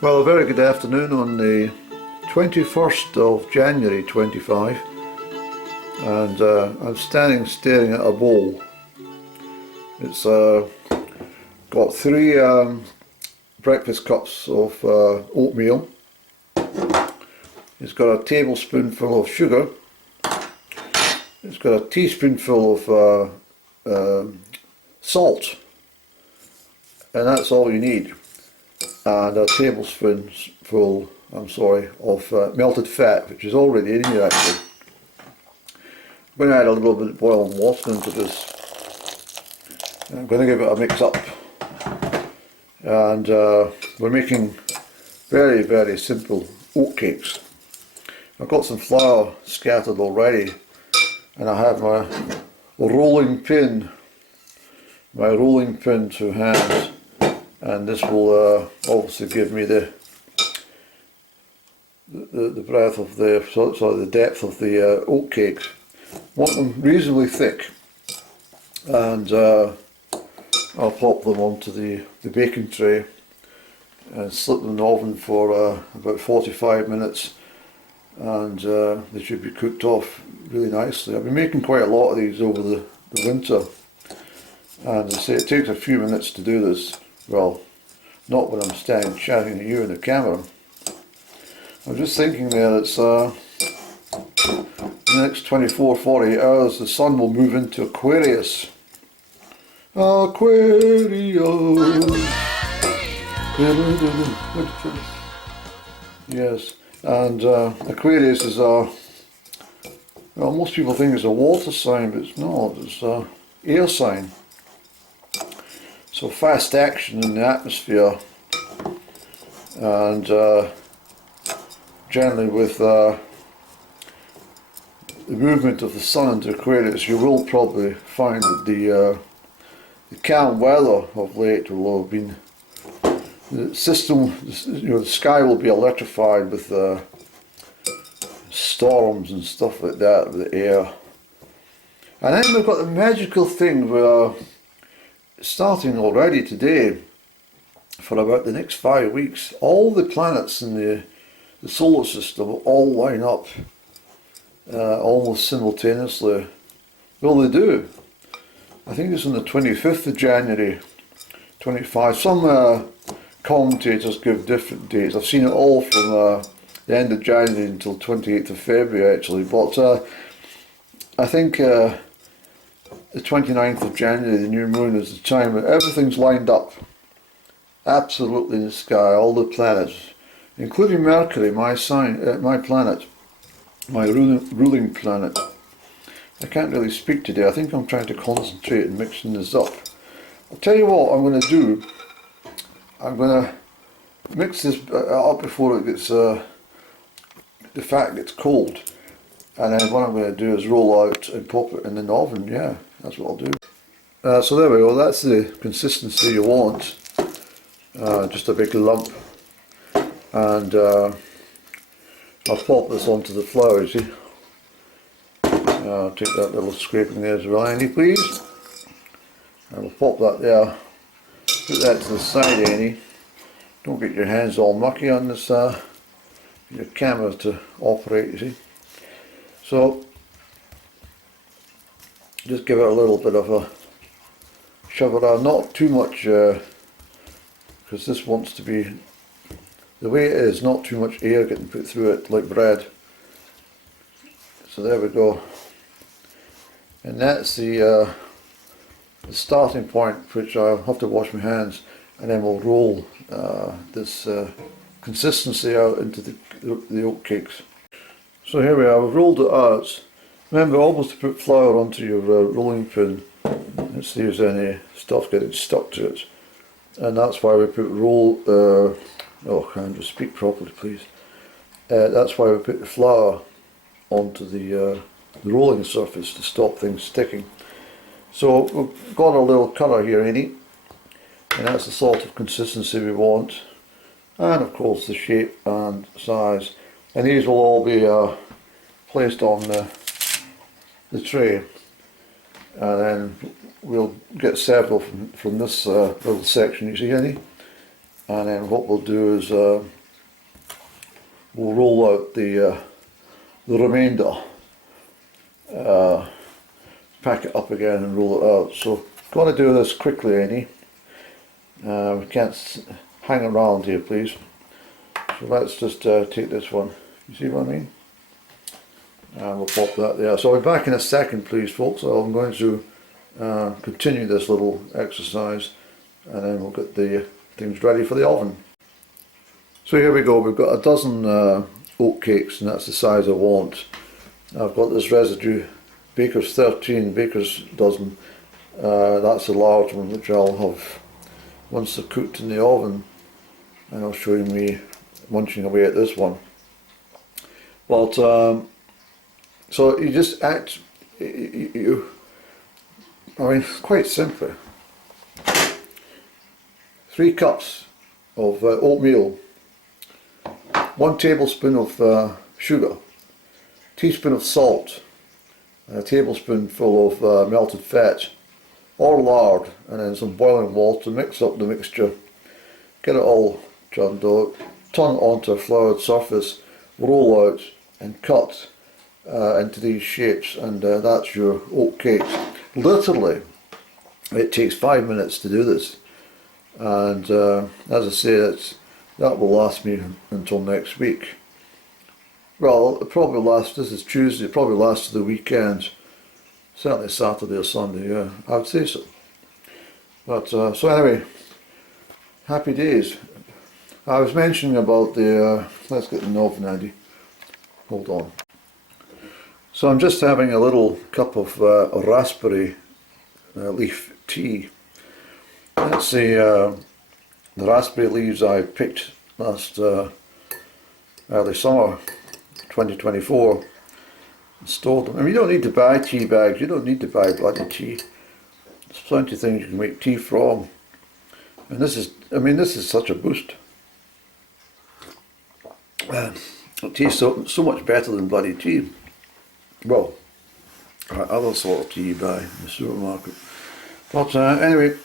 Well, a very good afternoon on the 21st of January 25, and I'm standing staring at a bowl. It's got three breakfast cups of oatmeal. It's got a tablespoonful of sugar. It's got a teaspoonful of salt, and that's all you need. And a tablespoonful, of melted fat, which is already in here actually. I'm going to add a little bit of boiling water into this. I'm going to give it a mix up. And we're making very, very simple oatcakes. I've got some flour scattered already, and I have my rolling pin to hand. And this will obviously give me the breadth of the depth of the oatcakes. Want them reasonably thick, and I'll pop them onto the baking tray and slip them in the oven for about 45 minutes, and they should be cooked off really nicely. I've been making quite a lot of these over the winter, and I say it takes a few minutes to do this. Well, not when I'm standing chatting to you in the camera. I'm just thinking there that in the next 24-48 hours the sun will move into Aquarius. Yes, and Aquarius is well, most people think it's a water sign, but it's not. It's an air sign. So fast action in the atmosphere, and generally with the movement of the sun into Aquarius, you will probably find that the calm weather of late will have been, the system, the sky will be electrified with storms and stuff like that with the air. And then we've got the magical thing where, starting already today, for about the next 5 weeks, all the planets in the solar system will all line up almost simultaneously. Well, they do. I think it's on the 25th of January, 25. Some commentators give different dates. I've seen it all from the end of January until 28th of February actually, but I think the 29th of January, the new moon, is the time when everything's lined up absolutely in the sky, all the planets, including Mercury, my planet, my ruling planet. I can't really speak today. I think I'm trying to concentrate and mixing this up. I'll tell you what I'm going to do. I'm going to mix this up before it gets the fat gets cold, and then what I'm going to do is roll out and pop it in the oven. Yeah, that's what I'll do. So there we go, that's the consistency you want. Just a big lump. And I'll pop this onto the flour, you see. I'll take that little scraping there as well, Annie, please. And we'll pop that there. Put that to the side, Annie. Don't get your hands all mucky on this your camera to operate, you see. So just give it a little bit of a shove around, not too much, because this wants to be the way it is, not too much air getting put through it like bread. So there we go, and that's the starting point, which I'll have to wash my hands, and then we'll roll this consistency out into the oatcakes. So here we are, we've rolled it out. Remember always to put flour onto your rolling pin. It saves any stuff getting stuck to it. And that's why we put can I just speak properly please? That's why we put the flour onto the rolling surface to stop things sticking. So we've got our little colour here, Annie, and that's the sort of consistency we want, and of course the shape and size. And these will all be placed on the tray, and then we'll get several from this little section, you see, Annie, and then what we'll do is we'll roll out the remainder, pack it up again and roll it out. So I'm going to do this quickly, Annie. We can't hang around here, please. So let's just take this one. You see what I mean? And we'll pop that there. So I'll be back in a second, please, folks. I'm going to continue this little exercise, and then we'll get the things ready for the oven. So here we go. We've got a dozen oatcakes, and that's the size I want. I've got this residue, Baker's 13, Baker's dozen. That's a large one, which I'll have once they're cooked in the oven, and I'll show you me munching away at this one. But so you just act, I mean, quite simply, 3 cups of oatmeal, 1 tablespoon of sugar, teaspoon of salt, a tablespoonful of melted fat or lard, and then some boiling water. Mix up the mixture, get it all churned out, turn it onto a floured surface, roll out and cut into these shapes, and that's your oatcakes. Literally, it takes 5 minutes to do this, and as I say, that will last me until next week. Well, it'll probably last, this is Tuesday, it'll probably last to the weekend, certainly Saturday or Sunday, yeah, I would say so. But so anyway, happy days. I was mentioning about the, let's get the oven handy, hold on. So I'm just having a little cup of raspberry leaf tea. That's the raspberry leaves I picked last early summer 2024 and stored them. I mean, you don't need to buy tea bags, you don't need to buy bloody tea. There's plenty of things you can make tea from. And this is, I mean, this is such a boost. It tastes so much better than bloody tea. Well, other sort of tea you buy in the supermarket. But anyway,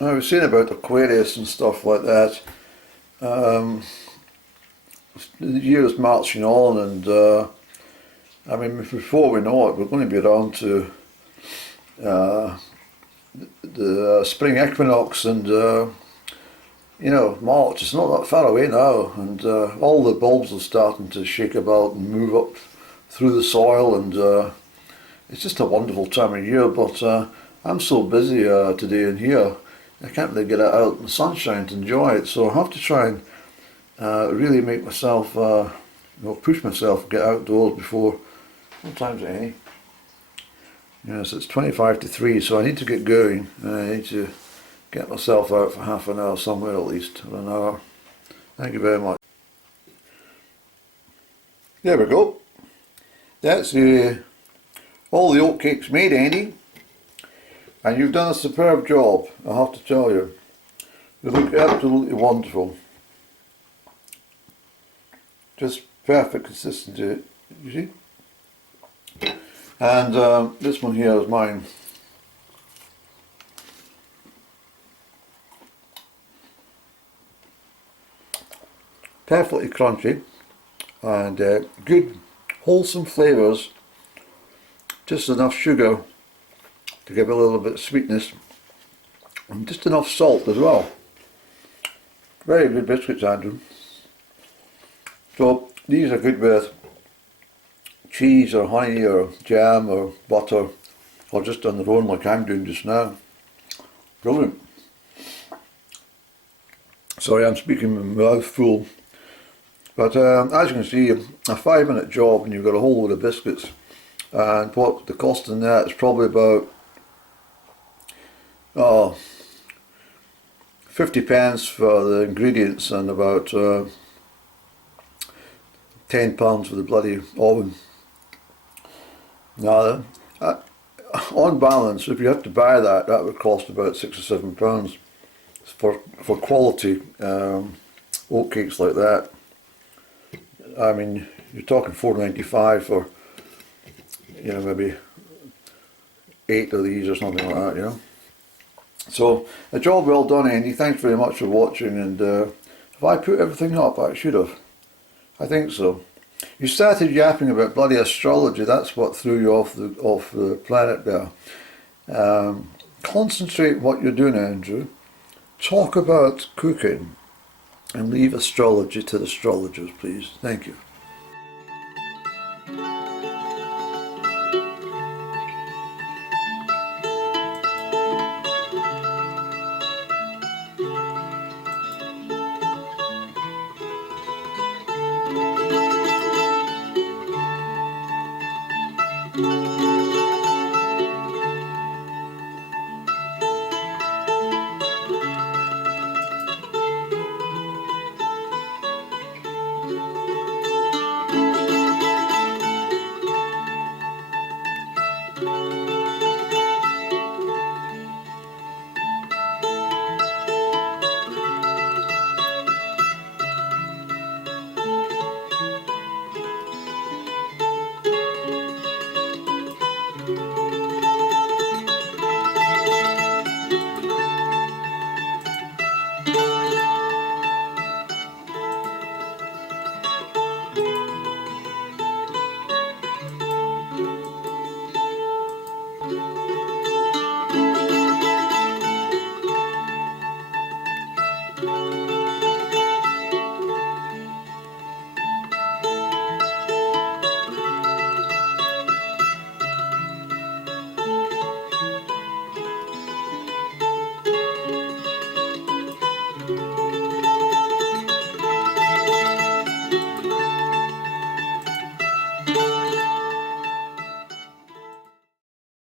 I was saying about Aquarius and stuff like that. The year's marching on, and I mean, before we know it, we're going to be around to the spring equinox, and you know, March. It's not that far away now, and all the bulbs are starting to shake about and move up through the soil, and it's just a wonderful time of year. But I'm so busy today in here, I can't really get out in the sunshine to enjoy it, so I have to try and really make myself, you know, push myself, get outdoors before, what time's it, Annie? Yes, it's 25 to 3, so I need to get going, and I need to get myself out for half an hour somewhere at least, or an hour. Thank you very much. There we go. That's all the oatcakes made, Andy. And you've done a superb job, I have to tell you. They look absolutely wonderful. Just perfect consistency, you see? And this one here is mine. Perfectly crunchy, and good wholesome flavours, just enough sugar to give a little bit of sweetness, and just enough salt as well. Very good biscuits, Andrew. So these are good with cheese or honey or jam or butter, or just on their own like I'm doing just now. Brilliant. Sorry, I'm speaking with my mouth full. But as you can see, a 5-minute job, and you've got a whole load of biscuits. And what the cost in that is probably about 50 pence for the ingredients, and about £10 for the bloody oven. Now, on balance, if you have to buy that, that would cost about £6 or £7 for quality oatcakes like that. I mean, you're talking £4.95 for, you know, maybe 8 of these or something like that, you know. So a job well done, Andy. Thanks very much for watching. And have I put everything up? I should have. I think so. You started yapping about bloody astrology. That's what threw you off the planet there. Concentrate what you're doing, Andrew. Talk about cooking and leave astrology to the astrologers, please. Thank you.